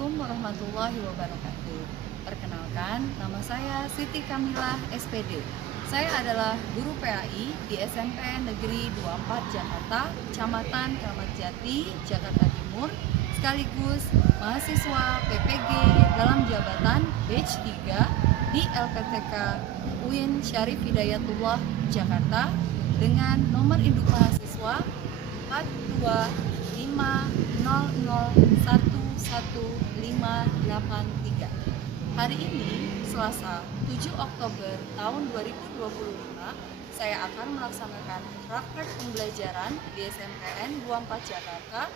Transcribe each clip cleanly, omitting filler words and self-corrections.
Assalamualaikum warahmatullahi wabarakatuh. Perkenalkan, nama saya Siti Kamilah SPD. Saya adalah guru PAI di SMP Negeri 24 Jakarta, Kecamatan Kramat Jati, Jakarta Timur, sekaligus mahasiswa PPG dalam jabatan Batch 3 di LPTK UIN Syarif Hidayatullah Jakarta dengan nomor induk mahasiswa 420011153. Hari ini, Selasa 7 Oktober tahun 2025, saya akan melaksanakan praktek pembelajaran di SMPN 24 Jakarta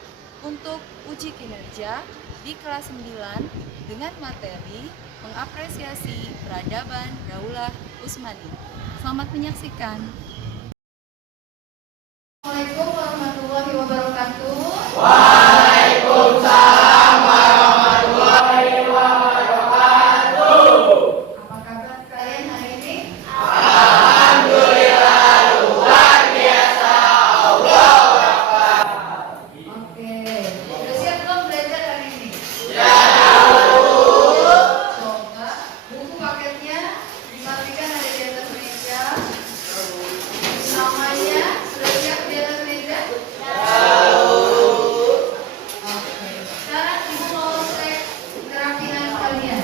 untuk uji kinerja di kelas 9 dengan materi mengapresiasi peradaban Daulah Utsmani. Selamat menyaksikan. Assalamualaikum warahmatullahi wabarakatuh. Waalaikumsalam warahmatullahi wabarakatuh. Apa kabar kalian hari ini? Alhamdulillah luar biasa. Allah Akbar. Oke, sudah siap belum belajar hari ini? Ya dahulu. Coba buku paketnya dipastikan ada di atas meja. Namanya sudah siap di atas meja? Oke, sekarang ibu mau cek kerapihan kalian.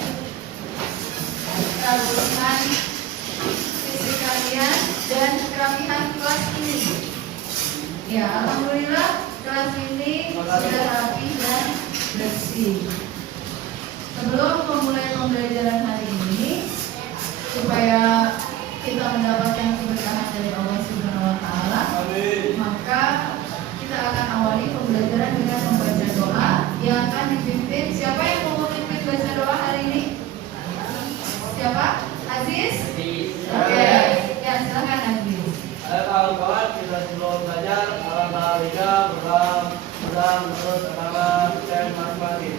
Kerapihan fisik kalian dan kerapihan kelas ini. Ya, alhamdulillah kelas ini sudah rapi dan bersih. Sebelum memulai pembelajaran hari ini, supaya kita mendapatkan keberkahan dari Allah Subhanahu wa Ta'ala, maka kita akan awali pembelajaran dengan membaca doa yang akan dipimpin. Siapa yang mau memimpin baca doa hari ini? Siapa? Aziz? Oke, ya silakan Aziz. Kawan-kawan, kita sebelum belajar alhamdulillah mudah-mudahan terus agama dan masing-masing.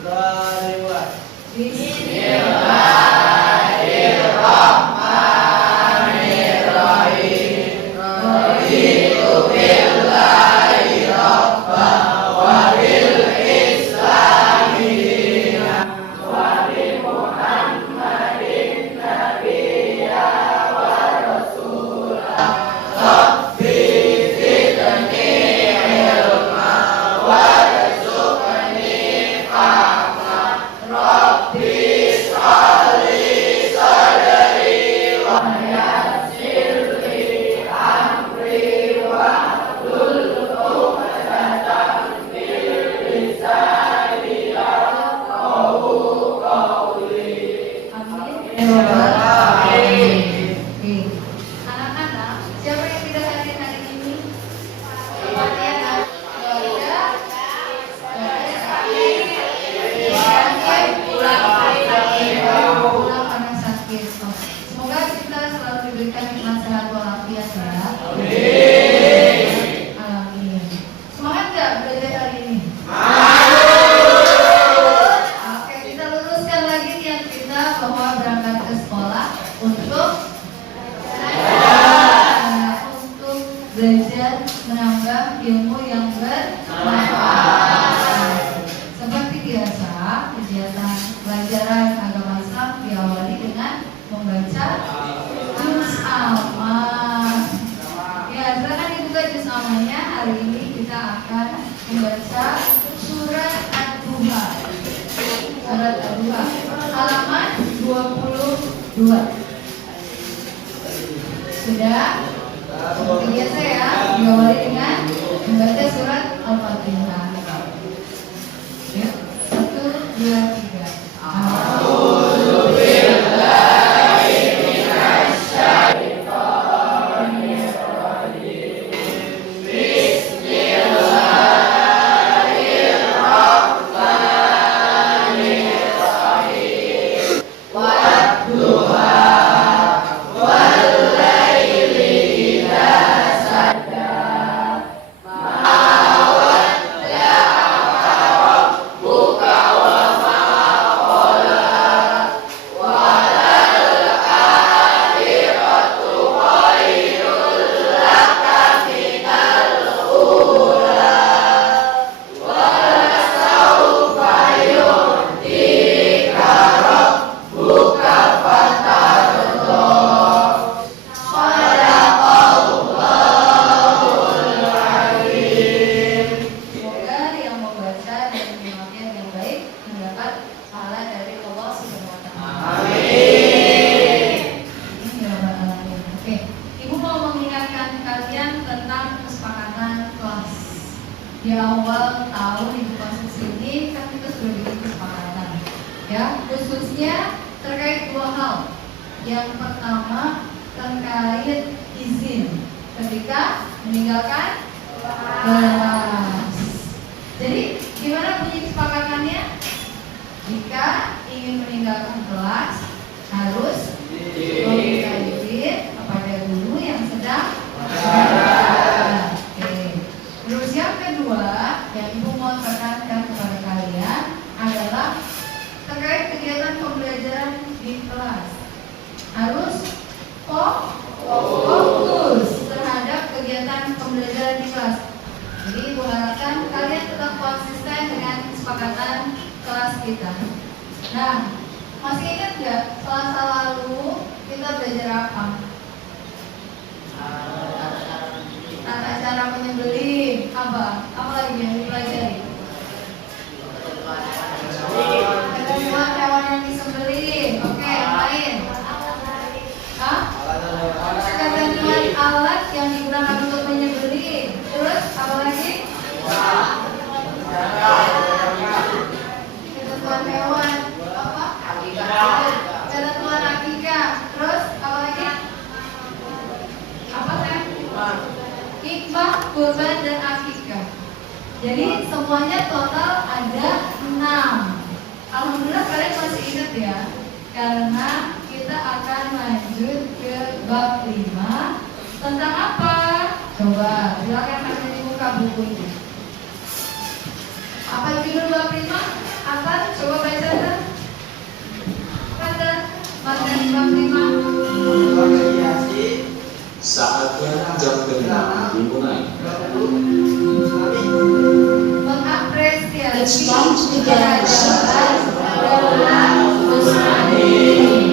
Berdoa dimulai. Bismillahirrahmanirrahim. Raditu billahi rabban wa bil islami dinan wa bi Muhammadin nabiyya wa rasulah. Rabbi zidni ilma warzuqni fahma. Rabbi sholli sadri wa yassir li amri wahlul 'uqdatam min lisani yafqahu qawli. Amin. Anak-anak, siapa yang tidak hadir hari ini? Semuanya keluarga, pulang karena sakit. Semoga kita selalu diberikan nikmat sehat walafiat ya. Amin. Semangat nggak belajar hari ini? Oke, kita luruskan lagi niat kita bahwa berangkat ke sekolah untuk belajar menambah ilmu yang bermanfaat. Seperti biasa, kegiatan pelajaran agama Islam diawali dengan membaca juz ammah. Ya, silakan dibuka juz ammahnya. Hari ini kita akan membaca surat Ad-Duha. Surat Ad-Duha, halaman 22. Sudah? Seperti biasa ya, diawali dengan membaca surat Al-Fatihah. Ya, 1, 2, 3. Wadduha wal laili idza saja. ya, khususnya terkait dua hal. Yang pertama terkait izin ketika meninggalkan kelas. Jadi gimana bunyi kesepakatannya? Jika ingin meninggalkan kelas harus meminta izin kepada guru yang sedang mengajar. Oke. Terus yang kedua yang Ibu mau tekankan kepada kalian adalah terkait kegiatan pembelajaran di kelas. Harus fokus terhadap kegiatan pembelajaran di kelas. Jadi Ibu harapkan kalian tetap konsisten dengan kesepakatan kelas kita. Nah, masih ingat nggak Selasa lalu kita belajar apa? Tata cara menyembelih. Apa lagi yang dipelajari? Ketentuan hewan yang disembelih. Oke, yang lain? Ketentuan alat yang digunakan untuk menyembelih. Terus apa lagi? Ketentuan hewan. Apa? Ketentuan akikah. Terus apa lagi? Apa kan? Hikmah, kurban, dan akikah. Jadi semuanya total ada 6. Alhamdulillah kalian masih ingat ya, karena kita akan lanjut ke bab 5 tentang apa? Coba silakan kalian dibuka bukunya. Apa judul bab 5? Apa? Coba baca tuh. Kata materi bab 5. Saatnya jam 6 dimulai. Mengapresiasi kehadiran Daulah Usmani.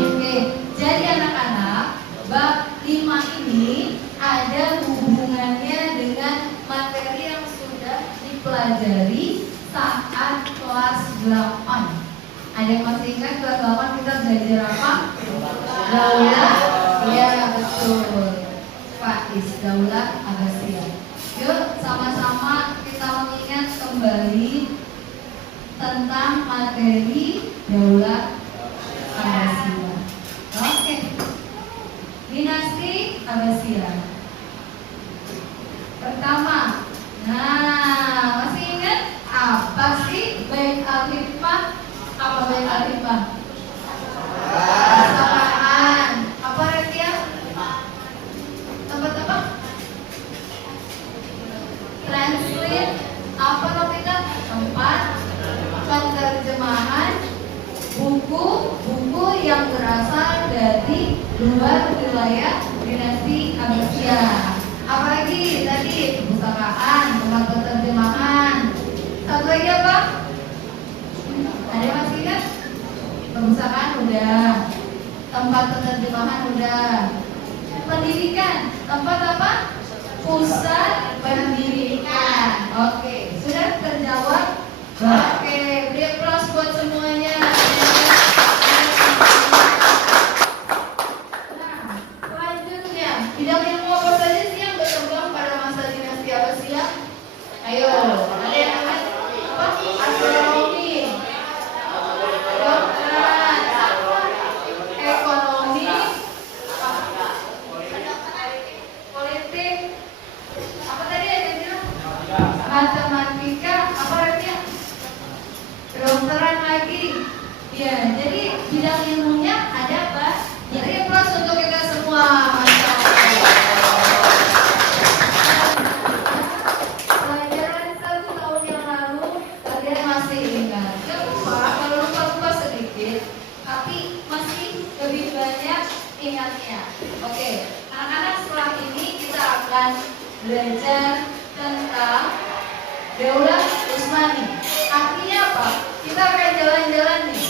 Oke, jadi anak-anak, bab 5 ini ada hubungannya dengan materi yang sudah dipelajari saat kelas 8. Ada yang masih ingat kelas 8 kita belajar apa? Daulah, ya betul. Faiz, Daulah Abbasiyah. Yuk sama-sama kita mengingat kembali tentang materi Daulah Abbasiyah. Oke. Dinasti Abbasiyah. Pertama, nah masih ingat apa sih Bait Al-Hikmah? Apa Bait Al-Hikmah? Kesamaan. Apa Retia? Tempat apa? Translate. Apa Novita? Tempat penerjemahan buku-buku yang berasal dari luar wilayah dinasti Abbasiyah. Apalagi tadi perpustakaan, tempat penerjemahan. Satu lagi apa? Ada yang masih ingat? Perpustakaan udah, tempat penerjemahan udah. Pendidikan, tempat apa? Pusat pendidikan. Oke, sudah terjawab? Oke, beri aplaus buat semuanya. Nah, selanjutnya, bidang ilmu apa saja sih yang berkembang pada masa dinasti Abbasiyah? Ayo, ada yang namanya apa? Astronomi, kedokteran, ekonomi, politik, apa tadi ada bilang? Matematika, apa artinya? Kedokteran lagi. Ya, jadi bidang ilmunya ada apa? Jadi plus untuk kita semua. Masya Allah. Pelajaran 1 tahun yang lalu kalian masih ingat? Gak apa, kalau lupa-lupa sedikit, tapi masih lebih banyak ingatnya. Oke, anak-anak setelah ini kita akan belajar tentang Daulah Usmani. Artinya apa? Kita akan jalan-jalan nih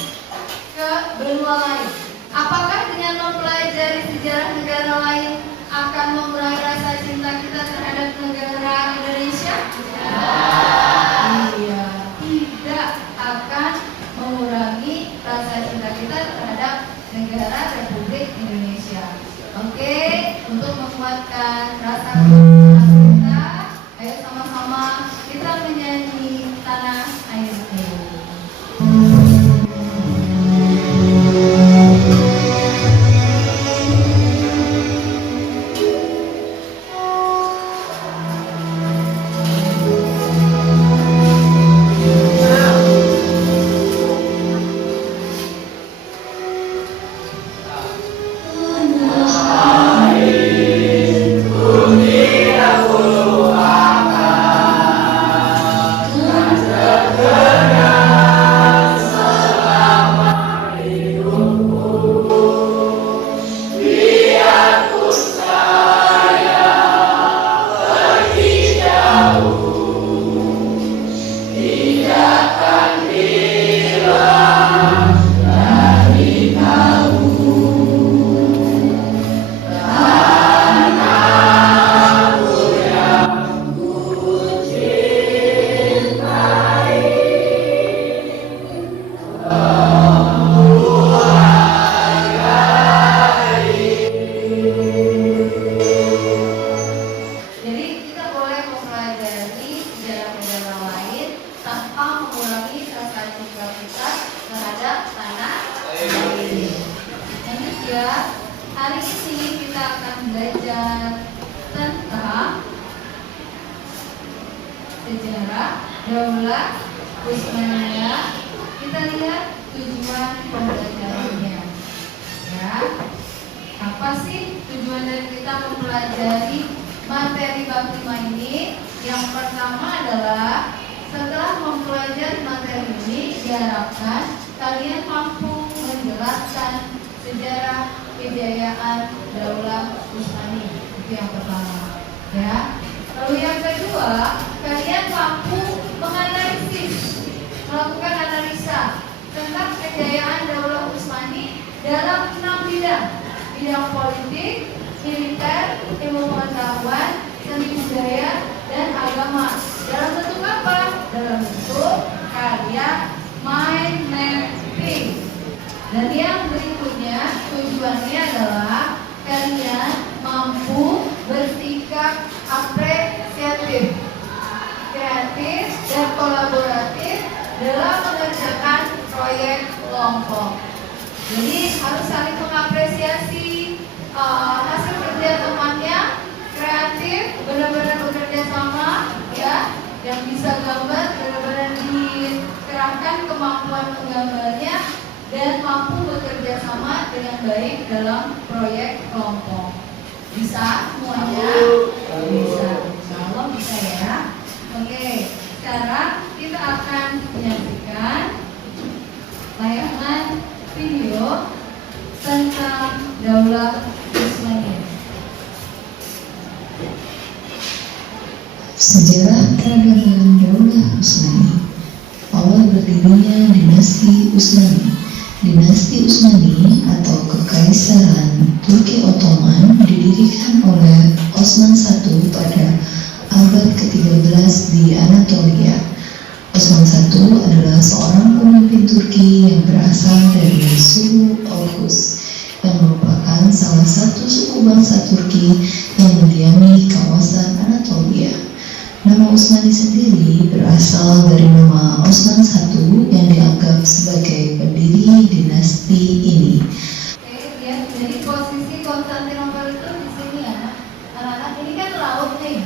ke benua lain. Apakah dengan mempelajari sejarah negara lain akan mengurangi rasa cinta kita terhadap negara Indonesia? Iya, tidak akan mengurangi rasa cinta kita terhadap negara Republik Indonesia. Oke, untuk menguatkan rasa cinta, ayo sama-sama kita menyanyi Tanah Airku. sikap kita terhadap tanah air. Yang ketiga, hari ini kita akan belajar tentang sejarah Daulah Utsmaniyah. Kita lihat tujuan pembelajarannya. Ya, apa sih tujuan dari kita mempelajari materi bab 5 ini? Yang pertama adalah setelah mempelajari materi ini, diharapkan kalian mampu menjelaskan sejarah kejayaan Daulah Utsmaniyah. Itu yang pertama. Ya. Lalu yang kedua, kalian mampu menganalisis, melakukan analisa tentang kejayaan Daulah Utsmaniyah dalam 6 bidang: bidang politik, militer, ilmu pengetahuan, seni budaya, dan agama. Dalam bentuk apa? Dalam bentuk karya mind mapping. Dan yang berikutnya, tujuannya adalah kalian mampu bersikap apresiatif, kreatif, dan kolaboratif dalam mengerjakan proyek kelompok. Jadi harus saling mengapresiasi hasil kerja temannya, kreatif, benar-benar bekerja sama, ya, yang bisa gambar, benar-benar dikerahkan kemampuan menggambarnya, dan mampu bekerja sama dengan baik dalam proyek kelompok. Bisa semuanya? Bisa. Insya bisa ya. Oke, sekarang kita akan menyaksikan tayangan video tentang Daulah Utsmaniyah. Sejarah keragaman Daulah Utsmaniyah. Awal berdirinya dinasti Utsmani. Dinasti Utsmani atau Kekaisaran Turki Ottoman didirikan oleh Osman I pada abad ke-13 di Anatolia. Osman I adalah seorang pemimpin Turki yang berasal dari suku Oghuz, yang merupakan salah satu suku bangsa Turki yang mendiami kawasan Anatolia. Nama Utsmani sendiri berasal dari nama Osman I yang dianggap sebagai pendiri dinasti ini. Oke, ya, jadi posisi Konstantinopel itu di sini ya, anak-anak. Ini kan laut nih,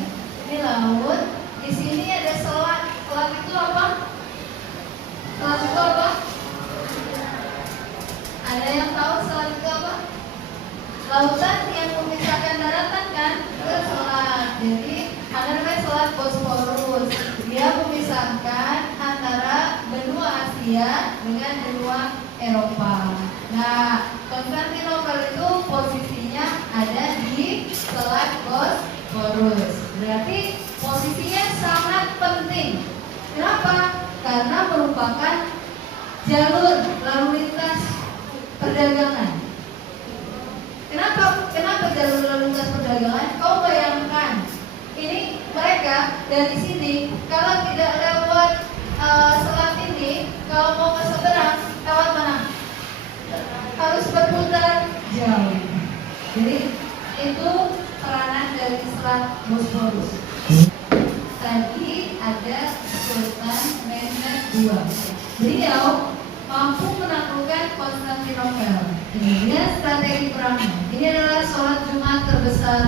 ini laut. Di sini ada selat. Selat itu apa? Selat itu apa? Ada yang tahu selat itu apa? Lautan yang memisahkan daratan kan? Itu selat. Jadi ada namanya selat Bosporus. Dia memisahkan antara benua Asia dengan benua Eropa. Nah, Konstantinopel itu posisinya ada di selat Bosporus. Berarti posisinya sangat penting. Kenapa? Karena merupakan jalur lalu lintas perdagangan. Kenapa jalur lalu lintas perdagangan? Kau bayangkan, ini mereka dari sini kalau tidak lewat selat ini, kalau mau ke seberang, lewat mana? Harus berputar jauh. Jadi itu peranan dari selat Bosporus. Tadi ada Sultan Mehmed II. Beliau mampu menaklukkan Konstantinopel. Kemudian strategi perangnya. Ini adalah sholat Jumat terbesar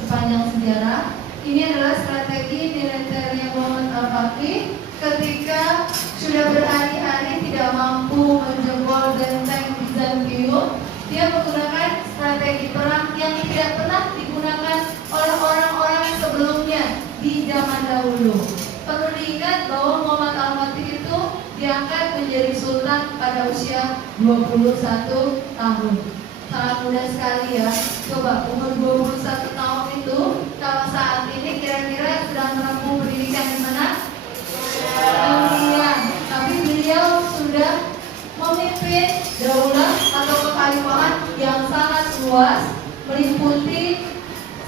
sepanjang sejarah. Ini adalah strategi militernya Muhammad Al-Fatih ketika sudah berhari-hari tidak mampu menjebol benteng Bizantium. Dia menggunakan strategi perang yang tidak pernah digunakan oleh orang-orang sebelumnya di zaman dahulu. Perlu diingat bahwa Muhammad Al-Fatih itu diangkat menjadi sultan pada usia 21 tahun. Sangat muda sekali ya. Coba umur 21 tahun itu, kalau saat ini kira-kira sedang menempuh pendidikan di mana? Dunia. Tapi beliau sudah memimpin daulah atau kekhalifahan yang sangat luas, meliputi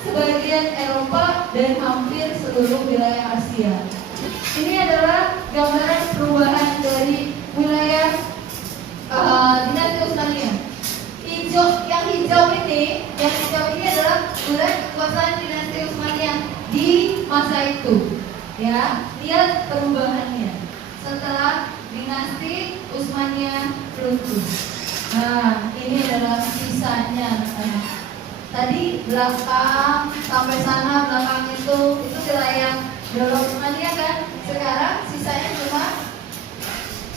sebagian Eropa dan hampir seluruh wilayah Asia. Ini adalah gambaran perubahan dari wilayah dinasti Utsmaniyah. Yang hijau ini adalah wilayah kekuasaan dinasti Utsmaniyah di masa itu. Ya, lihat perubahannya. Setelah dinasti dinasti Utsmaniyah runtuh. Nah, ini adalah sisanya anak-anak. Tadi belakang sampai sana, belakang itu wilayah Daulah Utsmaniyah kan. Sekarang sisanya cuma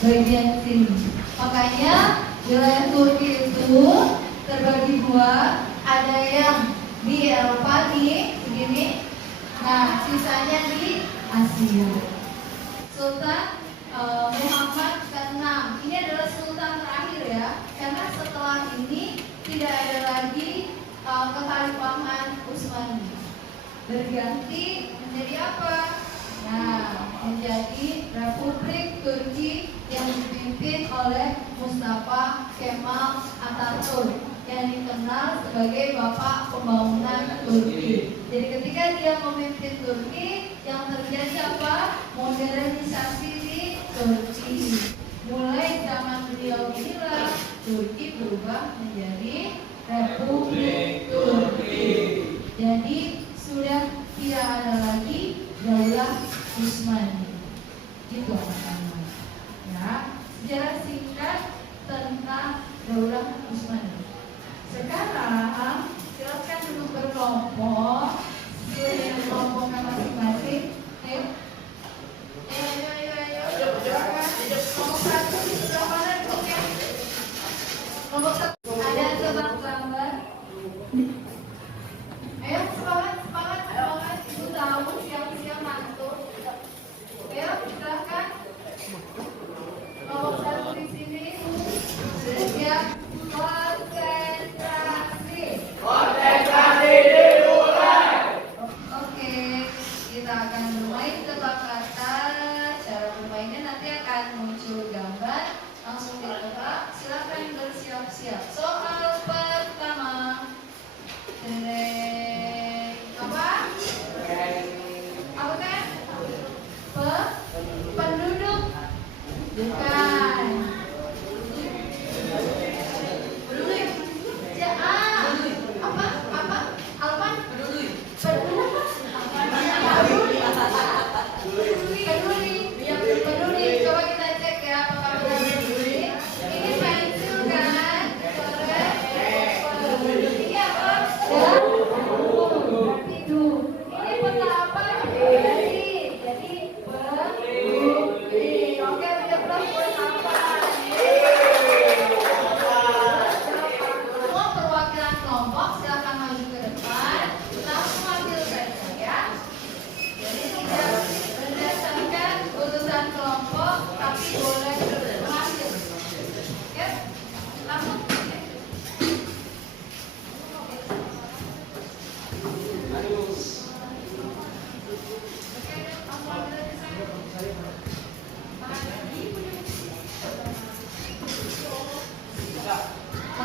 bagian sini. Makanya wilayah Turki itu terbagi dua. Ada yang di Eropa nih, begini. Nah, sisanya di Asia. Sultan Muhammad ke-6. Ini adalah sultan terakhir ya. Karena setelah ini tidak ada lagi kekhalifahan Utsmani. Berganti menjadi apa? Nah, menjadi Republik Turki yang dipimpin oleh Mustafa Kemal Atatürk yang dikenal sebagai Bapak Pembangunan Turki. Jadi ketika dia memimpin Turki, yang terjadi apa? Modernisasi di Turki. Mulai zaman beliau inilah Turki berubah menjadi Republik Turki. Jadi sudah tidak ada lagi Daulah Utsmani. Gitu anak-anak. Ya, sejarah singkat tentang Daulah Utsmani. Sekarang silakan duduk berkelompok sesuai dengan kelompoknya masing-masing. Ayo. Kelompok 1 di sebelah mana duduknya? Kelompok 1 ada tebak gambar. Ayo semangat, ibu tahu siap-siap mantul. Ayo silahkan. Kelompok 1 di sini sudah siap. Konsentrasi dimulai. Oke, kita akan bermain tebak kata. Cara bermainnya nanti akan muncul gambar, langsung ditebak. Silakan bersiap-siap. Soal pertama. Apa? Apa kan? Penduduk. Bukan. Peduli. Coba kita cek ya apakah benar peduli. Ini pensil kan? Ini apa? Berarti du. Ini peta apa? Jadi peduli. Oke, kita belum apa? Semua perwakilan kelompok silakan maju ke depan. Langsung ambil saja ya. Jadi tidak berdasarkan urusan kelompok, tapi boleh mengambil. Oke, langsung.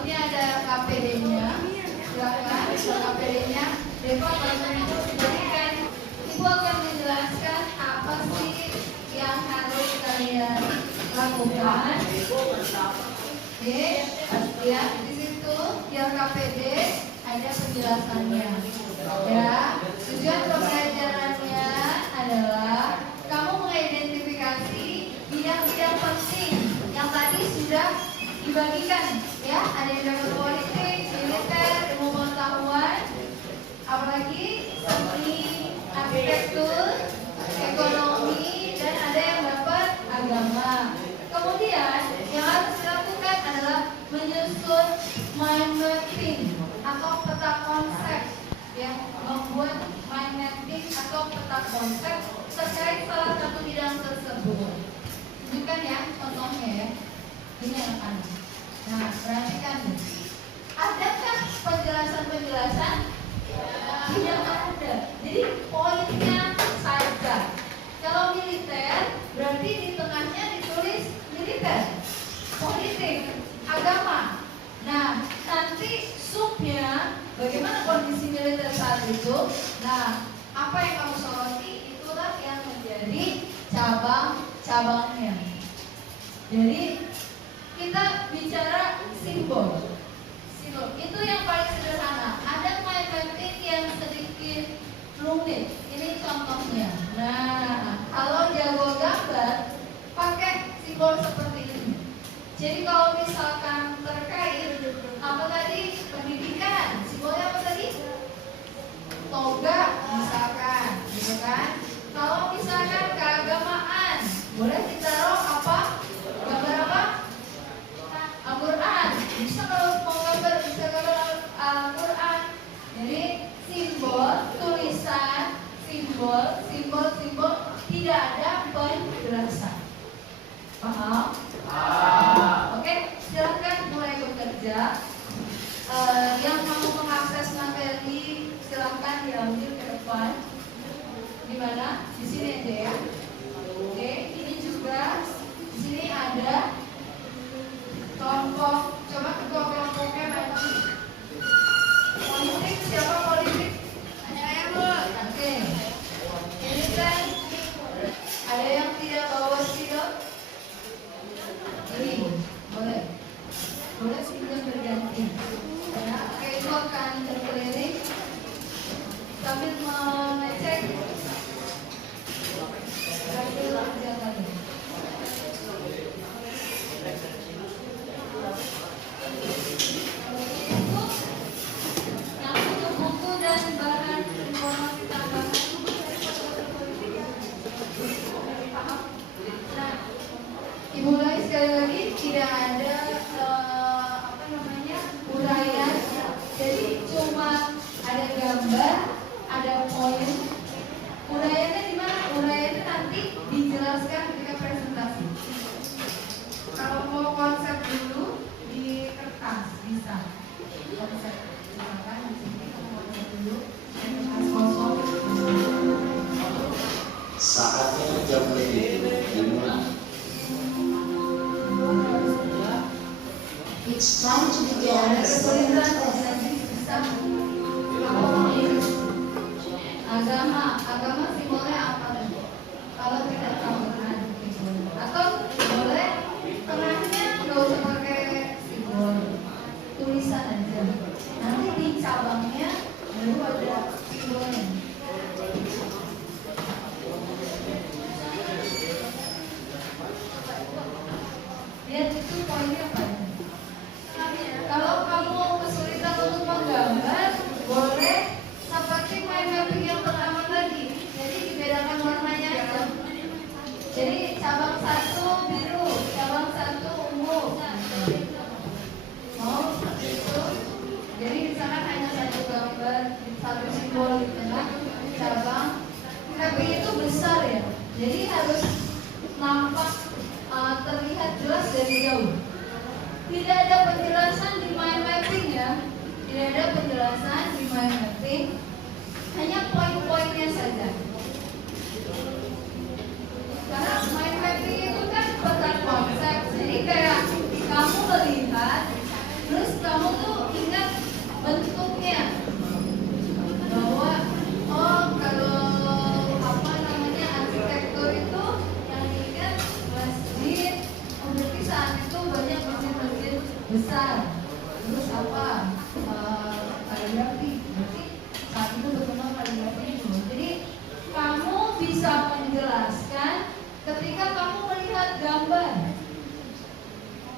Ini ada KPD-nya. Silakan KPD-nya. Deva bantu diberikan. Ibu akan menjelaskan apa sih yang harus kalian lakukan. Oke, ya di situ yang KPD ada penjelasannya. Ya, tujuan pembelajarannya adalah kamu mengidentifikasi bidang-bidang penting yang tadi sudah dibagikan. Ya, ada yang dapat politik, militer, ilmu pengetahuan, apalagi seni, arsitektur, ekonomi, dan ada yang dapat agama. Kemudian yang harus dilakukan adalah menyusun mind mapping atau peta konsep, ya, membuat mind mapping atau peta konsep terkait salah satu bidang tersebut. Tunjukkan ya contohnya ya. Ini anak-anak. Nah, perhatikan nih. Adakah penjelasan-penjelasan? Tidak ada. Jadi poinnya saja. Kalau militer berarti di tengahnya ditulis militer, politik, agama. Nah, nanti subnya bagaimana kondisi militer saat itu. Nah, apa yang kamu soroti itulah yang menjadi cabang-cabangnya. Jadi kita bicara simbol. Itu yang paling sederhana. Ada mind mapping yang sedikit rumit. Ini contohnya. Nah, kalau jago gambar pakai simbol seperti ini. Jadi kalau misalkan terkait apa tadi pendidikan, simbolnya apa tadi? Toga misalkan, gitu kan? Kalau misalkan keagamaan, boleh ditaruh apa? Gambar apa? Al-Quran. Bisa kalau mau gambar, bisa gambar Al-Quran. Jadi simbol, tulisan, simbol, tidak ada penjelasan. Paham? Oke, silakan mulai bekerja. Yang mau mengakses materi silakan diambil ke depan. Di mana? Di sini aja ya. Oke, ini juga di sini ada kelompok. Coba ketua kelompoknya maju. Politik, siapa politik? Saya, Bu. Oke. Ini kan ada yang tidak bawa spidol? Ini boleh pinjam berganti ya. Oke, itu akan berkeliling sambil mengecek hasil kerja tadi. Yang untuk buku dan bahan informasi tambahan. Paham? Nah, dimulai sekali lagi, tidak ada uraian, jadi cuma ada gambar, ada poin. Uraiannya di mana? Uraiannya nanti dijelaskan ketika presentasi. Kalau mau konsep dulu di kertas bisa. Konsep, misalkan di sini konsep dulu, kertas kosong. Saatnya jam berhenti dimulai. It's time to begin the student test. Agama simbolnya apa tadi? Kalau tidak tahu atau boleh tengahnya nggak usah pakai simbol, tulisan aja. Nanti di cabangnya baru ada simbolnya. Lihat itu poinnya apa? Kalau kamu kesulitan untuk menggambar, boleh seperti mind mapping yang pertama tadi. Jadi dibedakan warnanya aja. Jadi cabang 1 biru, cabang 1 ungu. Mau seperti itu. Jadi misalkan hanya satu gambar, satu simbol di tengah cabang. Tapi itu besar ya. Jadi harus nampak, terlihat jelas dari jauh. Tidak ada penjelasan di mind mapping ya. Tidak ada penjelasan di mind mapping. Hanya poin-poinnya saja. Karena mind mapping itu kan tentang konsep. Jadi kayak kamu melihat, terus kamu tuh ingat bentuknya. Bahwa oh kalau apa namanya arsitektur itu yang diingat masjid. Berarti saat itu banyak masjid-masjid besar. Terus apa? Kaligrafi. Berarti saat itu berkembang kaligrafi itu. Jadi kamu bisa menjelaskan ketika kamu melihat gambar.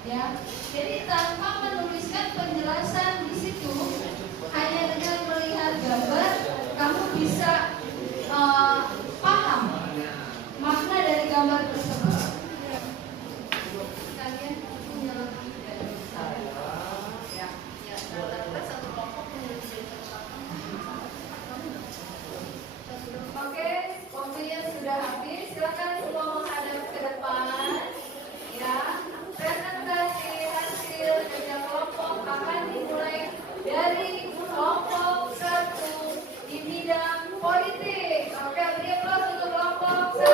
Ya. Jadi tanpa menuliskan penjelasan di situ, hanya dengan melihat gambar, kamu bisa paham makna dari gambar tersebut. Kalian punya Oke, waktunya sudah habis. Silakan semua menghadap ke depan. Ya, presentasi hasil kerja kelompok akan dimulai dari kelompok 1 di bidang politik. Oke, beri aplaus untuk kelompok 1.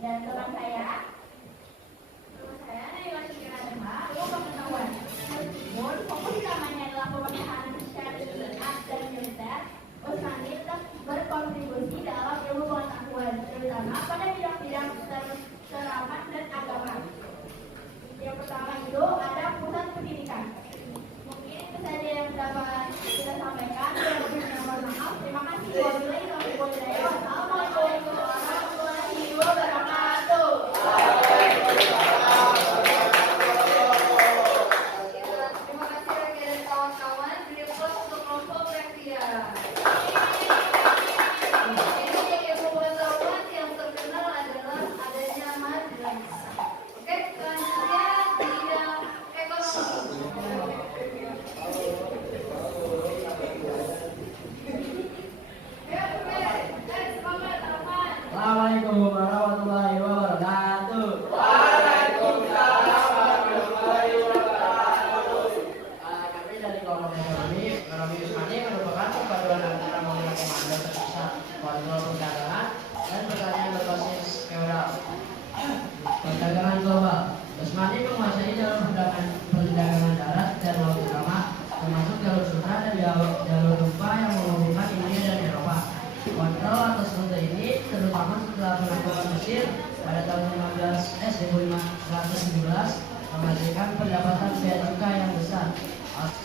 Dan teman saya Naila Syakira Demha, perlu pengetahuan. Meskipun fokus utamanya adalah pemecahan secara ilmiah dan militer, Usmani tetap berkontribusi dalam ilmu pengetahuan, terutama pada bidang-bidang teramat dan agama. Yang pertama itu ada pusat pendidikan. Mungkin itu saja yang dapat kita sampaikan. Mohon maaf. Terima kasih. Wassalamualaikum warahmatullahi wabarakatuh. Terima kasih rekan dan kawan-kawan. Berikut untuk kelompok Rektia. Ini ilmu pengetahuan yang terkenal adalah adanya madrasah. Oke, selanjutnya bidang ekonomi. Assalamualaikum warahmatullahi wabarakatuh. Kami dari kelompok ekonomi Usmani merupakan perpaduan antara model komando terpusat, kontrol perdagangan, dan pertanian berbasis feodal. Perdagangan global. Usmani menguasai jalur perdagangan darat dan laut utama, termasuk jalur sutra dan jalur rupa yang menghubungkan India dan Eropa. Kontrol atas rute ini terutama setelah penaklukan Mesir pada tahun 1117 menghasilkan pendapatan bea cukai yang besar.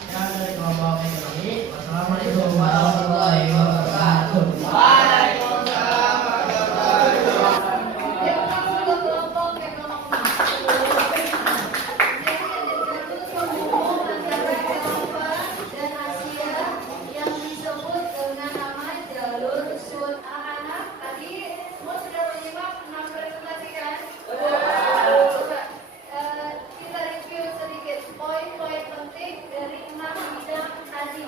Sekarang dari kelompok ekonomi. Wassalamualaikum warahmatullahi wabarakatuh. Waalaikumsalam warahmatullahi wabarakatuh. Yang untuk kelompok ekonomi. Penghubung antara Eropa dan Asia yang disebut dengan nama jalur Sud. Anak-anak tadi semua sudah menyimak 6 presentasi kan? Coba kita review sedikit poin-poin penting dari 6 bidang tadi.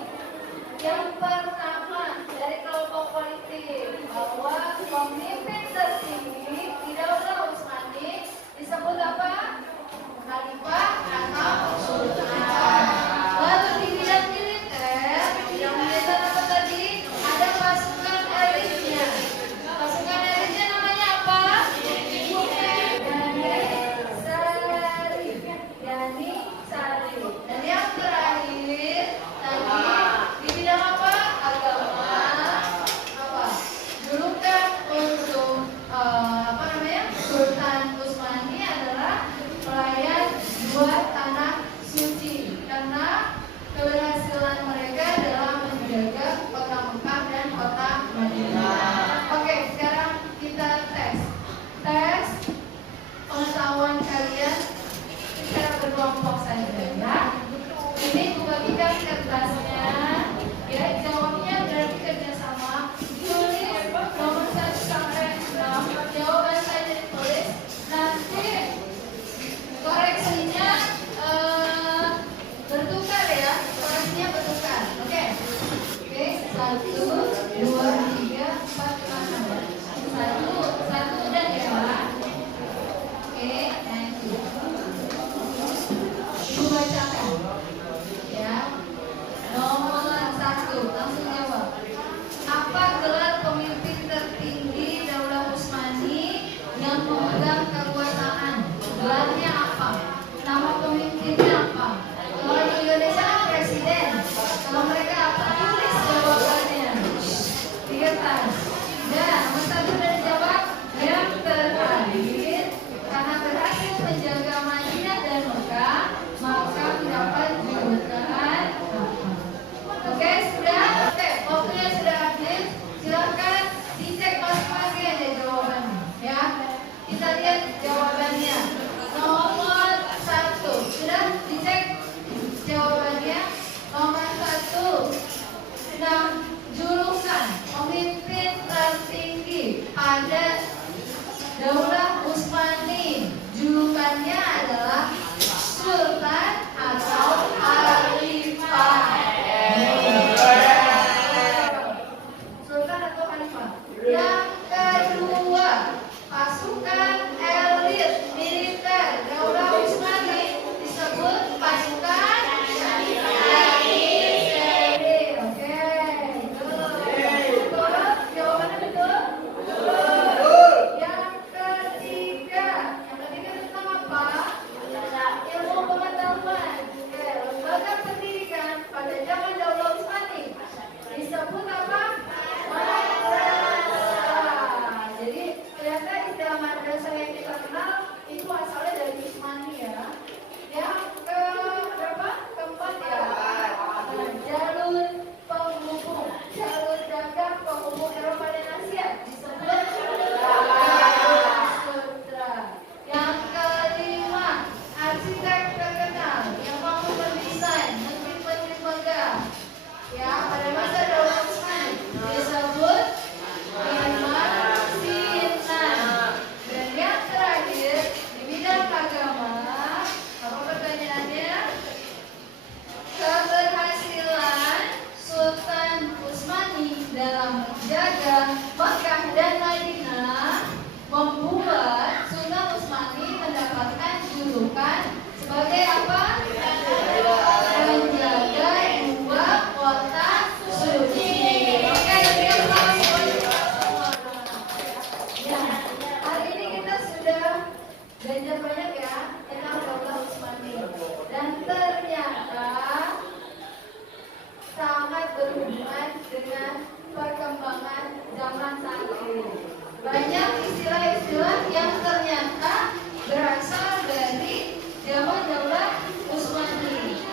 sangat berhubungan dengan perkembangan zaman saat ini. Banyak istilah-istilah yang ternyata berasal dari zaman Daulah Utsmani.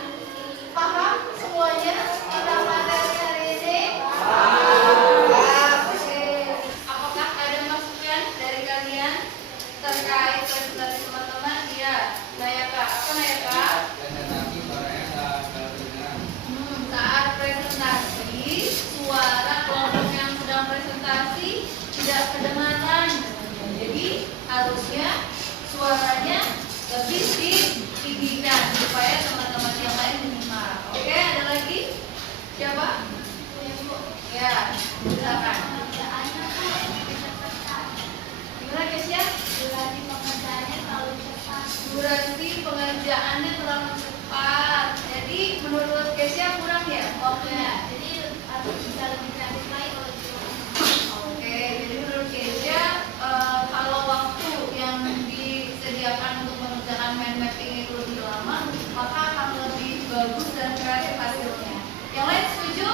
Paham semuanya kita materi hari ini? Oke. Apakah ada masukan dari kalian terkait presentasi teman-teman? Ya, Nayaka. Apa Nayaka? Saat presentasi, suara kelompok yang sedang presentasi tidak kedengaran. Jadi harusnya suaranya lebih ditinggikan supaya teman-teman yang lain menyimak. Oke, ada lagi? Siapa? Ya, silakan. Gimana Kesya? Durasi pengerjaannya terlalu cepat. Durasi pengerjaannya terlalu cepat. Jadi menurut Kesya kurang ya waktunya. Jadi harus bisa lebih kreatif lagi kalau Oke, jadi menurut Kesya kalau waktu yang disediakan untuk mengerjakan mind mapping itu lebih lama, maka akan lebih bagus dan kreatif hasilnya. Yang lain setuju?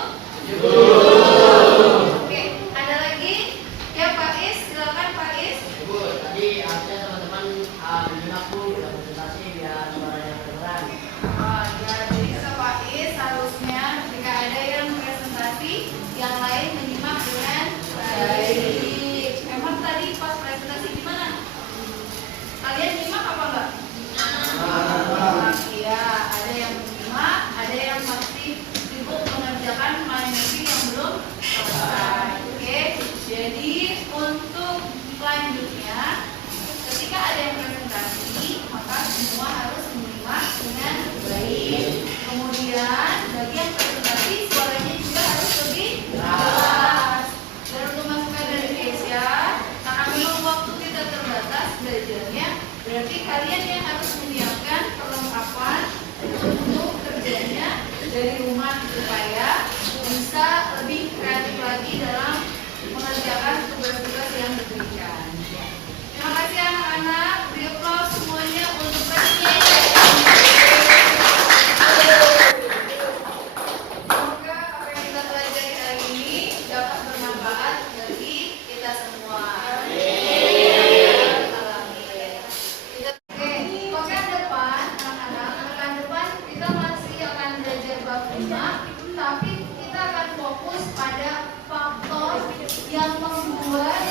Oke, ada lagi? Ya Pak Is, silakan Pak Is. Ibu, tadi harusnya teman-teman menyimak dulu presentasi biar suaranya kedengeran. Ya, jadi kata Pak Is harusnya jika ada yang presentasi, yang lain menyimak dengan baik. Emang tadi pas presentasi gimana? Kalian nyimak apa enggak? Iya, ada yang menyimak, ada yang masih sibuk mengerjakan mind mapping yang belum selesai. Oke, jadi untuk selanjutnya, ketika ada yang presentasi, maka semua harus menyimak dengan baik. Kemudian, bagi yang presentasi, suaranya juga harus lebih jelas. Dan untuk masukan dari Kesya, karena memang waktu kita terbatas belajarnya, berarti kalian yang harus menyiapkan perlengkapan untuk kerjanya dari rumah supaya bisa lebih kreatif lagi dalam mengerjakan tugas-tugas yang diberikan. Terima kasih anak-anak. Beri aplaus semuanya untuk presentasi. Semoga apa yang kita pelajari hari ini dapat bermanfaat bagi kita semua. Oke, pekan depan anak-anak, pekan depan kita masih akan belajar bab 5, tapi kita akan fokus pada faktor yang membuat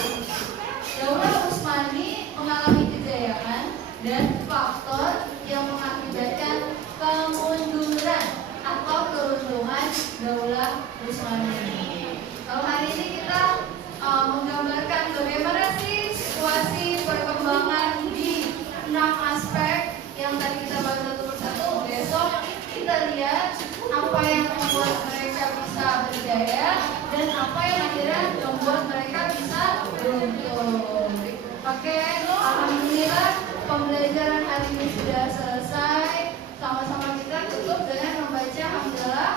Daulah Utsmani mengalami kejayaan dan faktor yang mengakibatkan kemunduran atau keruntuhan Daulah Utsmani. Kalau hari ini kita menggambarkan bagaimana sih situasi perkembangan di 6 aspek yang tadi kita bahas satu persatu. Besok kita lihat apa yang membuat mereka bisa berjaya dan apa yang akhirnya membuat mereka bisa runtuh. Oke, alhamdulillah pembelajaran hari ini sudah selesai. Sama-sama kita tutup dengan membaca hamdalah.